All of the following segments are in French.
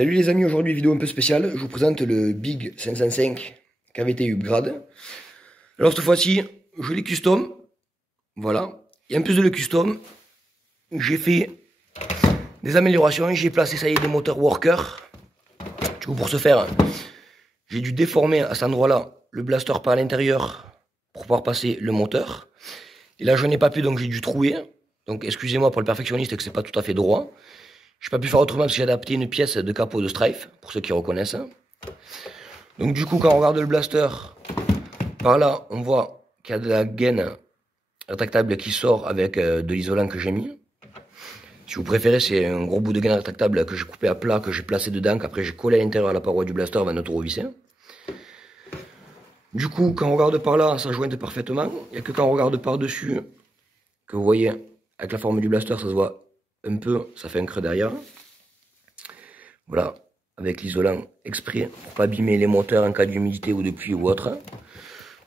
Salut les amis, aujourd'hui vidéo un peu spéciale, je vous présente le Big 505 qui avait été upgrade. Alors cette fois-ci, je l'ai custom, voilà, et en plus de le custom, j'ai fait des améliorations, j'ai placé ça y est des moteurs worker. Du coup pour ce faire, j'ai dû déformer à cet endroit-là le blaster par l'intérieur pour pouvoir passer le moteur. Et là je n'ai pas pu, donc j'ai dû trouer, donc excusez-moi pour le perfectionniste que c'est pas tout à fait droit. Je n'ai pas pu faire autrement parce que j'ai adapté une pièce de capot de Strife, pour ceux qui reconnaissent. Donc du coup, quand on regarde le blaster, par là, on voit qu'il y a de la gaine rétractable qui sort avec de l'isolant que j'ai mis. Si vous préférez, c'est un gros bout de gaine rétractable que j'ai coupé à plat, que j'ai placé dedans, qu'après j'ai collé à l'intérieur à la paroi du blaster avant de tout revisser. Du coup, quand on regarde par là, ça jointe parfaitement. Il n'y a que quand on regarde par-dessus, que vous voyez, avec la forme du blaster, ça se voit un peu, ça fait un creux derrière. Voilà, avec l'isolant exprès pour pas abîmer les moteurs en cas d'humidité ou de pluie ou autre.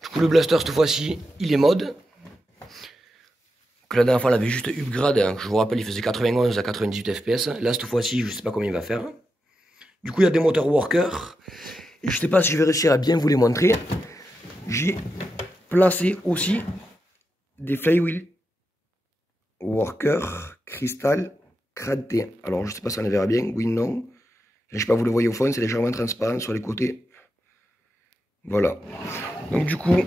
Du coup, le blaster cette fois-ci, il est mode. Que la dernière fois, on avait juste upgrade. Hein. Je vous rappelle, il faisait 91 à 98 fps. Là, cette fois-ci, je sais pas combien il va faire. Du coup, il y a des moteurs worker. Et je sais pas si je vais réussir à bien vous les montrer. J'ai placé aussi des flywheel worker cristal craté. Alors, je sais pas si on les verra bien. Oui, non. Je sais pas, vous le voyez au fond, c'est légèrement transparent sur les côtés. Voilà. Donc du coup,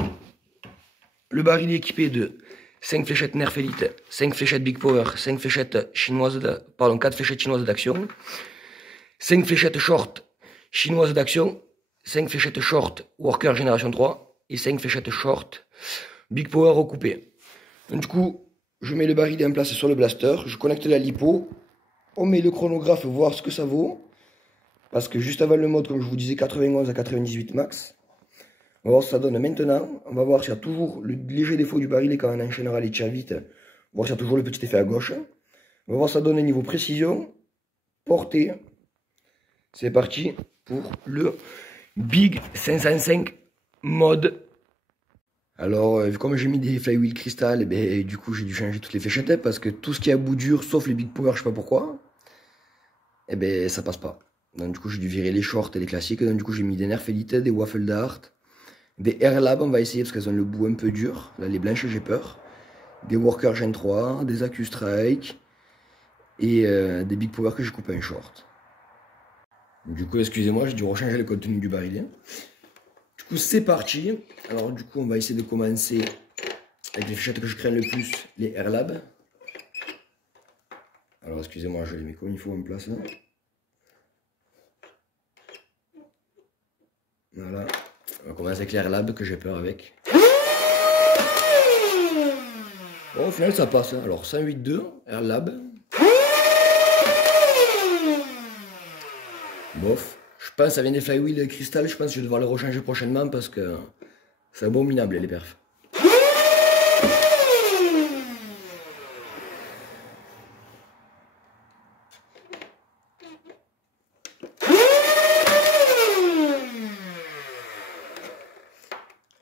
le baril est équipé de 5 fléchettes Nerf Elite, 5 fléchettes Big Power, 5 fléchettes chinoises, 4 fléchettes chinoises d'action, 5 fléchettes short chinoises d'action, 5 fléchettes short Worker Génération 3 et 5 fléchettes short Big Power recoupées. Donc du coup, je mets le baril en place sur le blaster, je connecte la lipo, on met le chronographe, voir ce que ça vaut. Parce que juste avant le mode, comme je vous disais, 91 à 98 max. On va voir ce que ça donne maintenant. On va voir s'il y a toujours le léger défaut du baril et quand on enchaînera les tirs vite. On va voir s'il y a toujours le petit effet à gauche. On va voir ce que ça donne au niveau précision, portée. C'est parti pour le Big 505 mode. Alors, comme j'ai mis des flywheel cristal, et ben, du coup j'ai dû changer toutes les fléchettes parce que tout ce qui est à bout dur, sauf les Big Power, je sais pas pourquoi, et ben ça passe pas. Donc du coup j'ai dû virer les shorts et les classiques. Donc du coup j'ai mis des Nerf Elite, des Waffle Dart, des Air Lab, on va essayer parce qu'elles ont le bout un peu dur. Là les blanches j'ai peur. Des Worker Gen 3, des AccuStrike et des Big Power que j'ai coupé en short. Du coup excusez-moi, j'ai dû rechanger le contenu du barillet. Du coup c'est parti. Alors du coup on va essayer de commencer avec les fléchettes que je crains le plus, les Air Lab. Alors excusez-moi, je les mets comme il faut en place là. Voilà, on va commencer avec l'Air Lab que j'ai peur avec. Bon, au final ça passe, hein. Alors 108.2, Air Lab. Bof, je pense que ça vient des flywheel cristal, je pense que je vais devoir les rechanger prochainement parce que c'est abominable les perfs.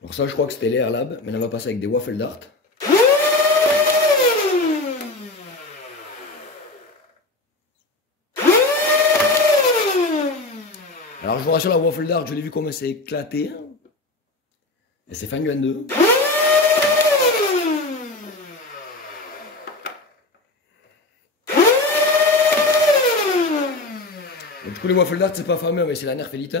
Alors ça je crois que c'était l'Air Lab, mais on va passer avec des Waffle Dart. Alors je vous rassure, la Waffle Dart, je l'ai vu commencer à éclater. Elle s'est fendue en deux. Et du coup les Waffle Dart c'est pas fameux, on va essayer la Nerf Elite.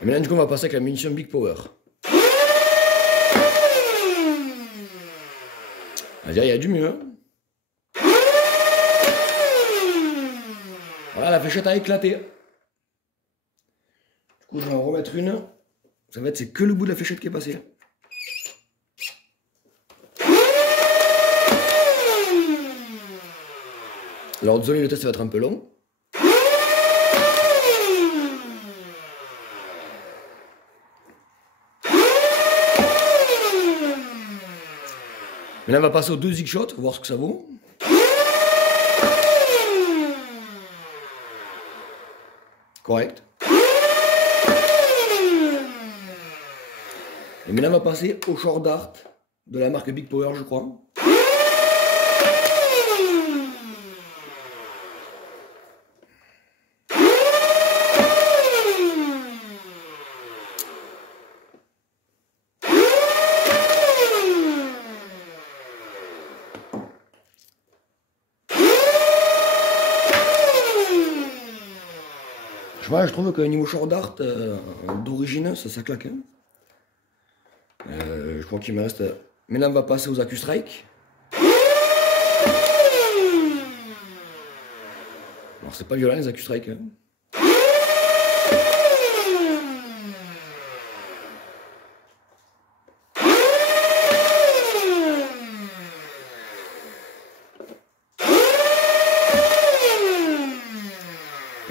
Et maintenant du coup on va passer avec la munition Big Power. On va dire il y a du mieux. Hein. Voilà, la fléchette a éclaté. Du coup je vais en remettre une. Ça va être c'est que le bout de la fléchette qui est passé. Alors désolé, le test va être un peu long. Maintenant, on va passer aux 2 zig shots, voir ce que ça vaut. Correct. Et maintenant, on va passer au short dart de la marque Big Power, je crois. Je trouve qu'au niveau short dart d'origine, ça claque. Hein. Je crois qu'il me reste. Maintenant, on va passer aux AccuStrike. Alors, c'est pas violent les AccuStrike. Hein.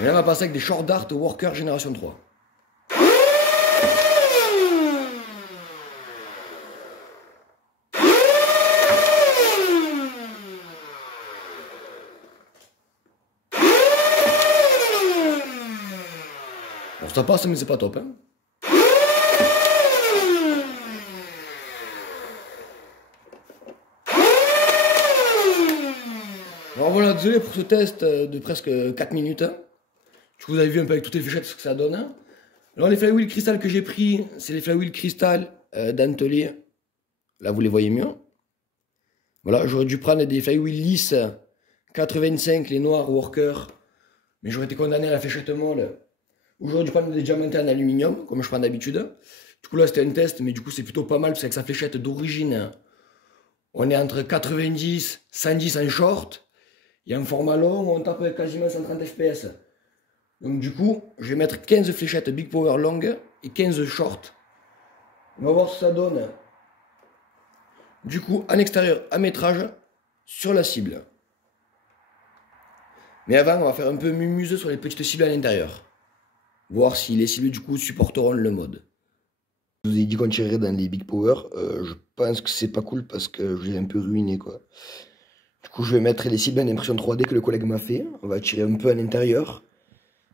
Et là, on va passer avec des short dart Worker génération 3. Alors ça passe, mais c'est pas top. Hein. Alors voilà, désolé pour ce test de presque 4 minutes. Hein. Du coup, vous avez vu un peu avec toutes les fléchettes ce que ça donne. Hein. Alors les flywheel cristal que j'ai pris, c'est les flywheel cristal d'Antelier. Là, vous les voyez mieux. Voilà, j'aurais dû prendre des flywheel lisses 85, les noirs Worker. Mais j'aurais été condamné à la fléchette molle. Ou j'aurais dû prendre des diamantés en aluminium, comme je prends d'habitude. Du coup, là, c'était un test, mais du coup, c'est plutôt pas mal, parce qu'avec sa fléchette d'origine, on est entre 90, 110 en short. Et en format long, on tape quasiment 130 fps. Donc du coup, je vais mettre 15 fléchettes Big Power longues et 15 short. On va voir ce que ça donne. Du coup, en extérieur, à métrage, sur la cible. Mais avant, on va faire un peu mumuse sur les petites cibles à l'intérieur. Voir si les cibles du coup supporteront le mode. Je vous ai dit qu'on tirerait dans les Big Power. Je pense que c'est pas cool parce que je l'ai un peu ruiné quoi. Du coup, je vais mettre les cibles en impression 3D que le collègue m'a fait. On va tirer un peu à l'intérieur.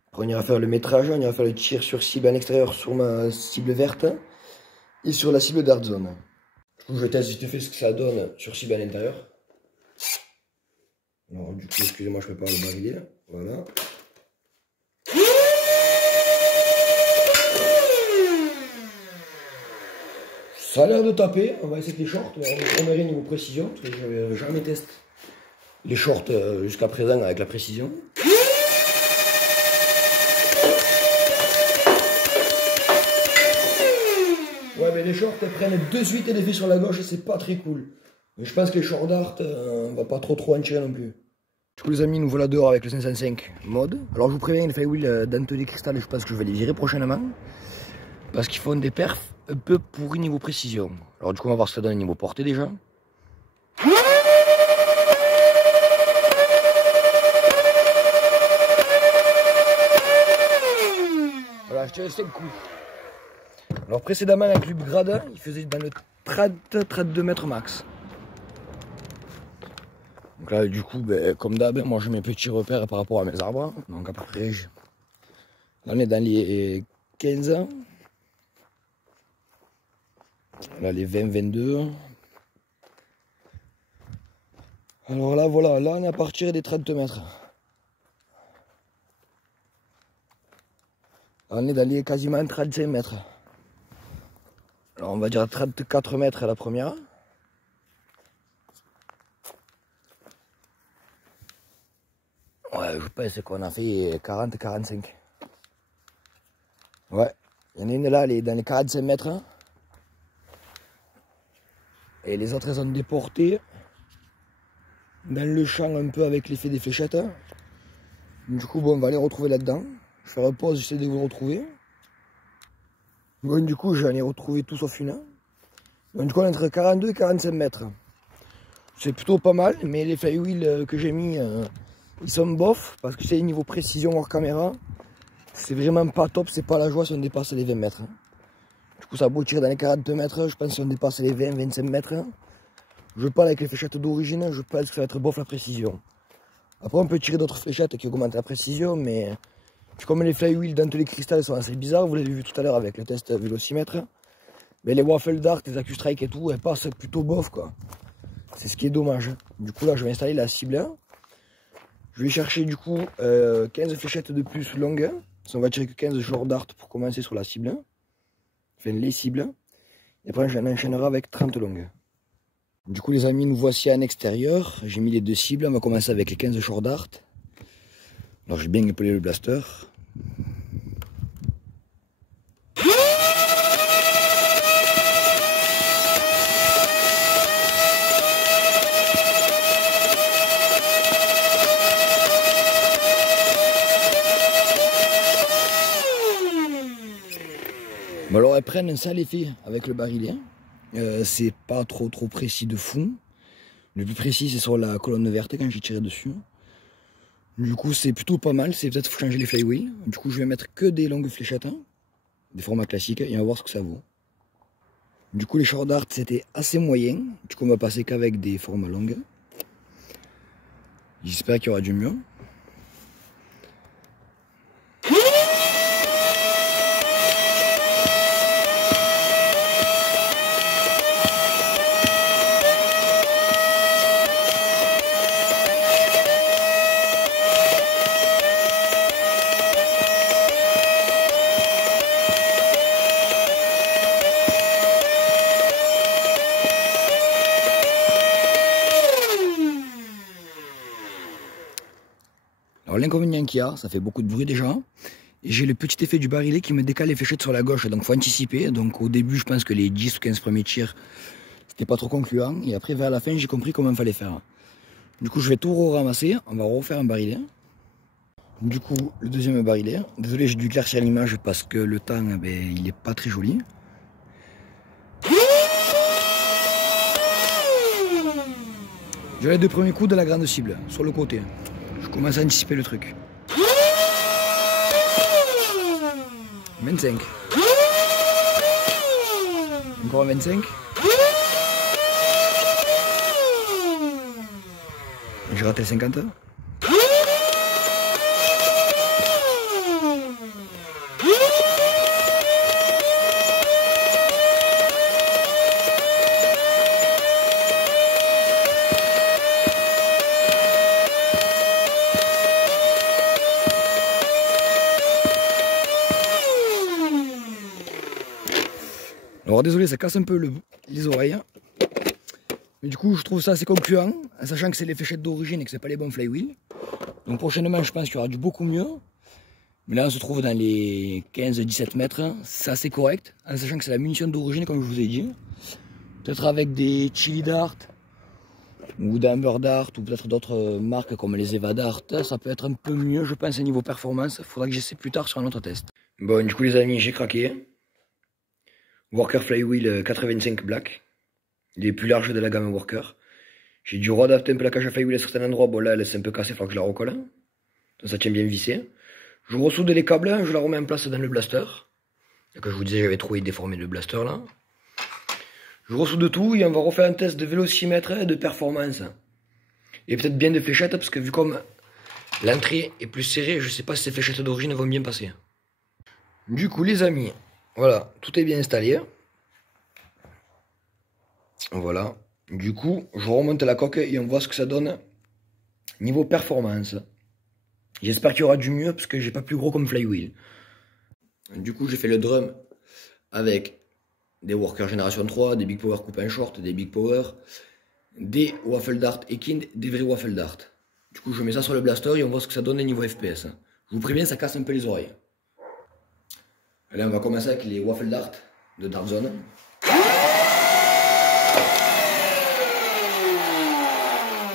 Après, on ira faire le métrage, on ira faire le tir sur cible à l'extérieur sur ma cible verte et sur la cible Dart Zone. Du coup, je teste vite fait ce que ça donne sur cible à l'intérieur. Alors, du coup, excusez-moi, je prépare le barillet. Voilà. Ça a l'air de taper. On va essayer les shorts. On verra niveau précision. Parce que je n'avais jamais testé les shorts jusqu'à présent avec la précision. Ouais, mais les shorts elles prennent de suite l'effet sur la gauche et c'est pas très cool. Mais je pense que les short dart, on va pas trop en tirer non plus. Du coup les amis, nous voilà dehors avec le 505 mode. Alors je vous préviens, les flywheel d'Antelier Cristal, je pense que je vais les virer prochainement. Parce qu'ils font des perfs un peu pourris niveau précision. Alors du coup on va voir ce que ça donne niveau portée déjà. Voilà, je tire 5 coups. Alors précédemment avec le grade, il faisait dans le 32 mètres max. Donc là du coup, ben, comme d'hab, moi j'ai mes petits repères par rapport à mes arbres. Donc à peu près, là on est dans les 15 ans. Là les 20-22. Alors là voilà, là on est à partir des 30 mètres. Là, on est dans les quasiment 35 mètres. Alors on va dire 34 mètres à la première. Ouais, je pense qu'on a fait 40-45. Ouais, il y en a une là, elle est dans les 45 mètres. Et les autres, elles ont déporté dans le champ un peu avec l'effet des fléchettes. Du coup, bon, on va les retrouver là-dedans. Je vais faire une pause, j'essaie de vous retrouver. Bon, du coup, j'en ai retrouvé tout sauf une. Donc, du coup, on est entre 42 et 45 mètres. C'est plutôt pas mal, mais les flywheels que j'ai mis, ils sont bof. Parce que c'est niveau précision hors caméra. C'est vraiment pas top, c'est pas la joie si on dépasse les 20 mètres. Du coup, ça a beau tirer dans les 42 mètres, je pense si on dépasse les 20-25 mètres. Je parle avec les fléchettes d'origine, je pense que ça va être bof la précision. Après on peut tirer d'autres fléchettes qui augmentent la précision, mais comme les flywheels dans tous les cristals sont assez bizarres, vous l'avez vu tout à l'heure avec le test vélocimètre, mais les waffle dart, les AccuStrike et tout, elles passent plutôt bof quoi. C'est ce qui est dommage. Du coup là je vais installer la cible 1. Je vais chercher du coup 15 fléchettes de plus longues. On va tirer que 15 short dart pour commencer sur la cible 1. Enfin les cibles. Et après j'en enchaînerai avec 30 longues. Du coup les amis, nous voici en extérieur. J'ai mis les deux cibles. On va commencer avec les 15 short dart. Alors j'ai bien épaulé le blaster. Bon alors elles prennent un sale effet avec le barillet. C'est pas trop précis de fou. Le plus précis c'est sur la colonne verte quand j'ai tiré dessus. Du coup c'est plutôt pas mal, c'est peut-être faut changer les flywheels. Du coup je vais mettre que des longues fléchettes, des formats classiques, et on va voir ce que ça vaut. Du coup les short dart c'était assez moyen, du coup on va passer qu'avec des formats longues. J'espère qu'il y aura du mieux. Alors l'inconvénient qu'il y a, ça fait beaucoup de bruit déjà, et j'ai le petit effet du barillet qui me décale les fléchettes sur la gauche, donc faut anticiper. Donc au début je pense que les 10 ou 15 premiers tirs, c'était pas trop concluant, et après vers la fin j'ai compris comment il fallait faire. Du coup je vais tout ramasser, on va refaire un barillet. Du coup le deuxième barillet, désolé j'ai dû éclaircir l'image parce que le temps il est pas très joli. J'ai les deux premiers coups de la grande cible, sur le côté. Je commence à anticiper le truc. 25. Encore un 25. J'ai raté 50. Alors désolé, ça casse un peu les oreilles. Mais du coup, je trouve ça assez concluant, en sachant que c'est les fléchettes d'origine et que c'est pas les bons flywheels. Donc prochainement, je pense qu'il y aura du beaucoup mieux. Mais là, on se trouve dans les 15-17 mètres. C'est assez correct, en sachant que c'est la munition d'origine, comme je vous ai dit. Peut-être avec des chili dart, ou d'amber dart, ou peut-être d'autres marques comme les Eva dart. Ça peut être un peu mieux, je pense, au niveau performance. Il faudra que j'essaie plus tard sur un autre test. Bon, du coup, les amis, j'ai craqué. Worker Flywheel 85 Black. Il est plus large de la gamme Worker. J'ai dû réadapter un peu la cage à flywheel à certains endroits. Bon là elle est un peu cassée, il faut que je la recolle. Donc ça tient bien vissé. Je ressoude les câbles, je la remets en place dans le blaster. Et que je vous disais j'avais trop déformé le blaster là. Je ressoude tout et on va refaire un test de vélocimètre et de performance. Et peut-être bien de fléchettes parce que vu comme l'entrée est plus serrée, je sais pas si ces fléchettes d'origine vont bien passer. Du coup les amis, voilà, tout est bien installé. Voilà. Du coup, je remonte la coque et on voit ce que ça donne niveau performance. J'espère qu'il y aura du mieux parce que j'ai pas plus gros comme flywheel. Du coup, j'ai fait le drum avec des Worker Génération 3, des Big Power coupe en short, des Big Power, des Waffle Dart et Kind, des vrais Waffle Dart. Du coup, je mets ça sur le blaster et on voit ce que ça donne niveau FPS. Je vous préviens, ça casse un peu les oreilles. Allez, on va commencer avec les Waffle Dart de Dart Zone.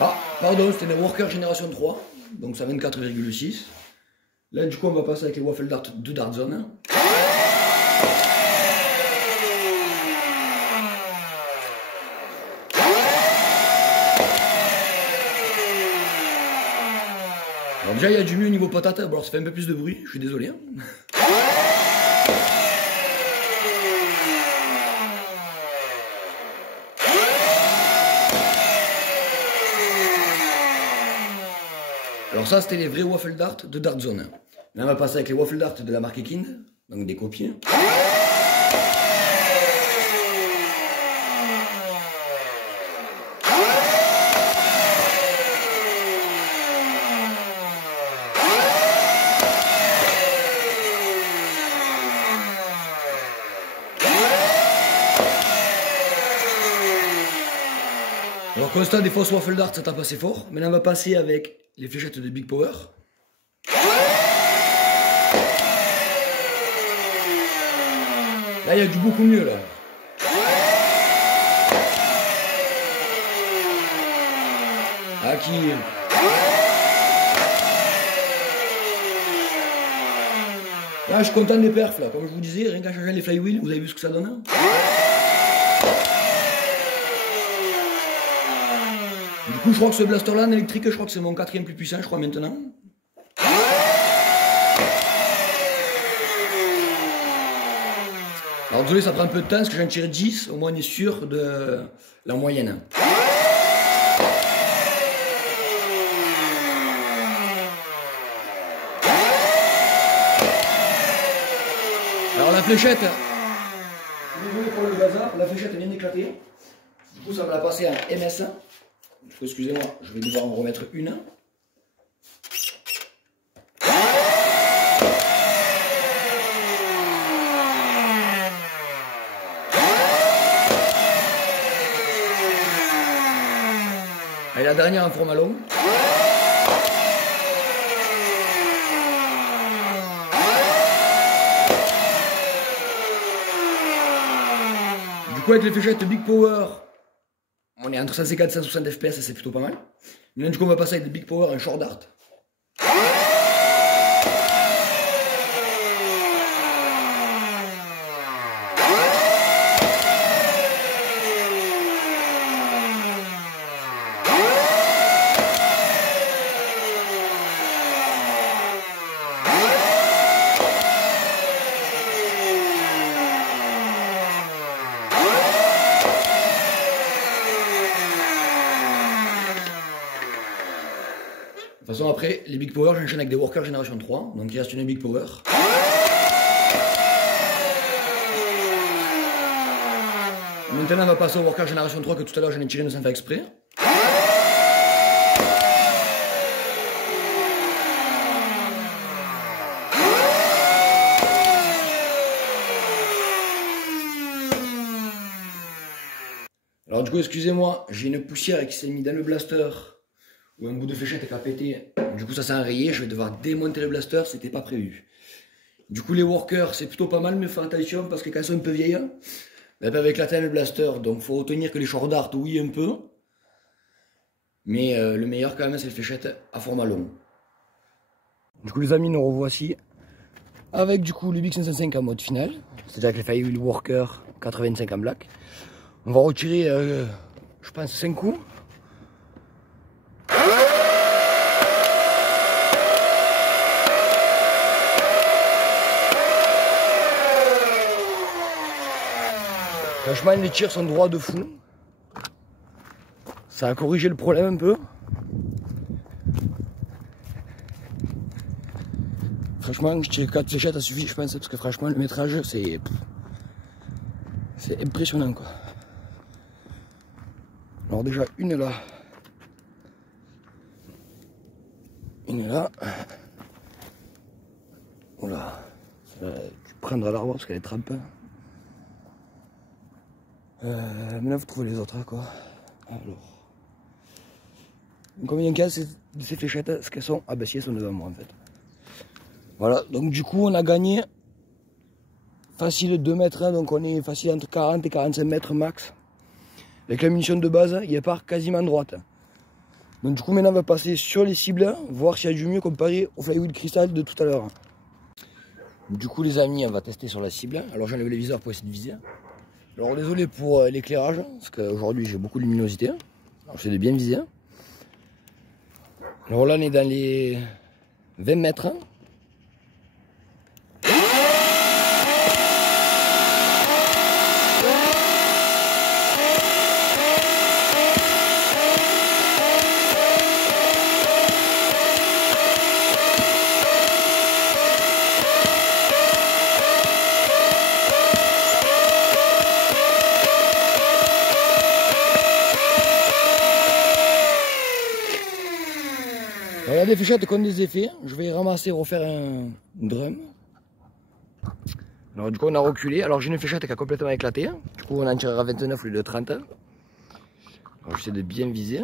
Ah, pardon, c'était des Worker Génération 3, donc ça 24,6. Là, du coup, on va passer avec les Waffle Dart de Dart Zone. Alors déjà, il y a du mieux au niveau patate, alors ça fait un peu plus de bruit, je suis désolé. ça, c'était les vrais waffle dart de Dart Zone. Là, on va passer avec les waffle dart de la marque Kind, donc des copies. Alors constat des fausses waffle dart, ça tape assez fort. Maintenant on va passer avec les fléchettes de Big Power. Là il y a du beaucoup mieux là. Ah qui... Là je suis content des perfs là, comme je vous disais, rien qu'à changer les flywheels, vous avez vu ce que ça donne hein. Du coup, je crois que ce blaster là en électrique, je crois que c'est mon 4e plus puissant, je crois maintenant. Alors désolé, ça prend un peu de temps parce que j'en tire 10, au moins on est sûr de la moyenne. Alors la fléchette, désolé pour le bazar, la fléchette vient d'éclater. Du coup, ça va la passer en MS1. Excusez-moi, je vais devoir en remettre une. Et la dernière en format long. Du coup, avec les fléchettes Big Power, on est entre 150 et 160 FPS, c'est plutôt pas mal. Maintenant, du coup, on va passer avec des Big Power en short dart. De toute façon, après, les Big Power, j'enchaîne avec des Worker Génération 3. Donc, il reste une Big Power. Maintenant, on va passer au Worker Génération 3 que tout à l'heure, j'en ai tiré une sans faire exprès. Alors, du coup, excusez-moi, j'ai une poussière qui s'est mise dans le blaster. Ou un bout de fléchette qui a pété, du coup ça s'est enrayé, je vais devoir démonter le blaster, c'était pas prévu. Du coup les workers c'est plutôt pas mal, mais faites attention parce que quand ils sont un peu vieilles, elles peuvent éclater le blaster, donc faut retenir que les short dart oui un peu, mais le meilleur quand même c'est les fléchettes à format long. Du coup les amis, nous revoici avec du coup le Big 505 en mode final, c'est-à-dire avec les Flywheel Worker 85 en black. On va retirer je pense 5 coups. Franchement, les tirs sont droits de fou. Ça a corrigé le problème un peu. Franchement, je tire 4 fléchettes, ça suffit, je pense, parce que franchement, le métrage, c'est impressionnant, quoi. Alors déjà, une là. Une là. Voilà. Tu prendras l'arbre parce qu'elle est trempe. Maintenant, vous trouvez les autres, hein, quoi. Alors. Combien de ces fléchettes, est-ce qu'elles sont? Ah bah si, elles sont devant moi, en fait. Voilà, donc du coup, on a gagné facile 2 mètres, hein, donc on est facile entre 40 et 45 mètres max. Avec la munition de base, il part quasiment droite. Donc du coup, maintenant, on va passer sur les cibles, voir s'il y a du mieux comparé au Flywheel Crystal de tout à l'heure. Du coup, les amis, on va tester sur la cible. Alors, j'enlève les viseurs pour essayer de viser. Alors, désolé pour l'éclairage, parce qu'aujourd'hui, j'ai beaucoup de luminosité. Alors, j'essaie de bien viser. Alors là, on est dans les 20 mètres. des fléchettes qui ont des effets. Je vais ramasser, refaire un drum. Alors du coup on a reculé. Alors j'ai une fléchette qui a complètement éclaté. Du coup on en tirera 29 au lieu de 30. Alors j'essaie de bien viser.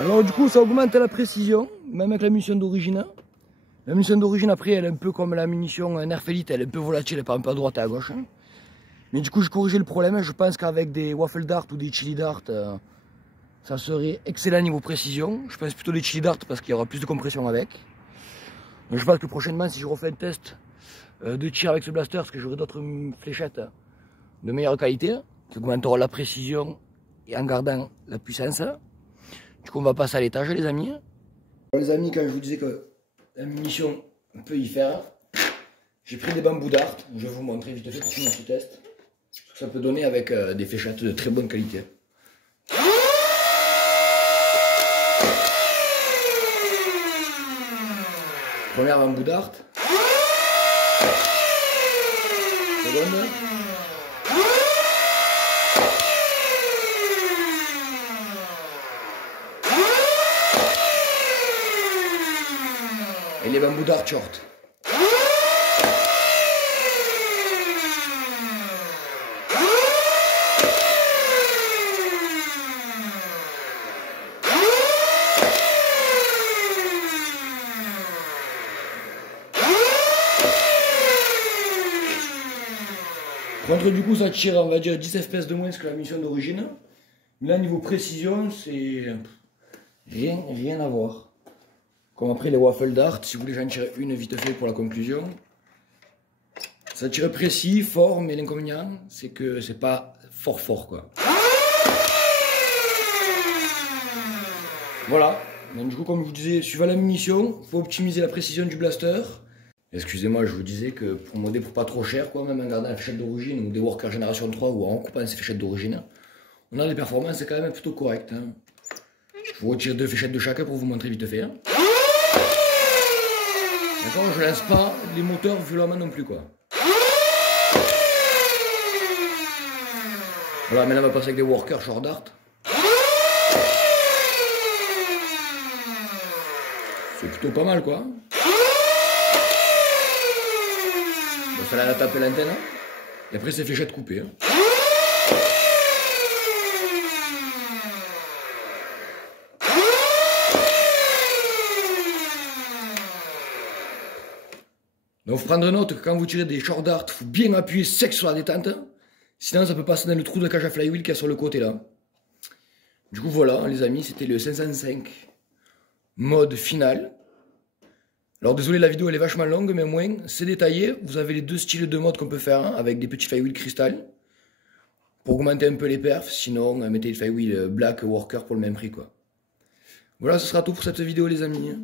Alors du coup ça augmente la précision, même avec la munition d'origine. La munition d'origine après elle est un peu comme la munition Nerf Elite, elle est un peu volatile, elle part un peu à droite et à gauche. Mais du coup j'ai corrigé le problème, je pense qu'avec des waffle dart ou des chili dart, ça serait excellent niveau précision. Je pense plutôt des chili dart parce qu'il y aura plus de compression avec. Donc je pense que prochainement si je refais un test de tir avec ce blaster, parce que j'aurai d'autres fléchettes de meilleure qualité, qui augmenteront la précision et en gardant la puissance. Du coup on va passer à l'étage les amis. Alors, les amis, quand je vous disais que la munition on peut y faire, j'ai pris des bambous dart, je vais vous montrer vite fait pour finir ce test. Ce que ça peut donner avec des fléchettes de très bonne qualité. Première bambou dart. Seconde. Et les bambous dart short. Contre du coup ça tire on va dire 10 fps de moins que la munition d'origine. Mais là niveau précision c'est rien à voir. Comme après les waffle dart, si vous voulez j'en tire une vite fait pour la conclusion. Ça tire précis, fort, mais l'inconvénient c'est que c'est pas fort quoi. Voilà, donc du coup comme je vous disais, suivant la munition, il faut optimiser la précision du blaster. Excusez-moi, je vous disais que pour modder pour pas trop cher, quoi, même en gardant la fléchette d'origine ou des Worker Génération 3 ou en coupant ces fléchettes d'origine, on a des performances quand même plutôt correctes. Hein. Je vous retire 2 fléchettes de chacun pour vous montrer vite fait. Hein. D'accord, je lance pas les moteurs violemment non plus quoi. Voilà, maintenant on va passer avec des Worker Short Dart. C'est plutôt pas mal quoi. Bon, ça la taper l'antenne. Hein. Et après c'est fléchettes coupées. Hein. Donc faut prendre note que quand vous tirez des short darts, il faut bien appuyer sec sur la détente. Sinon ça peut passer dans le trou de cage à flywheel qui est sur le côté là. Du coup voilà les amis, c'était le 505 mode final. Alors désolé la vidéo elle est vachement longue mais au moins c'est détaillé. Vous avez les 2 styles de mode qu'on peut faire hein, avec des petits flywheel cristal. Pour augmenter un peu les perfs, sinon mettez le flywheel black worker pour le même prix quoi. Voilà ce sera tout pour cette vidéo les amis.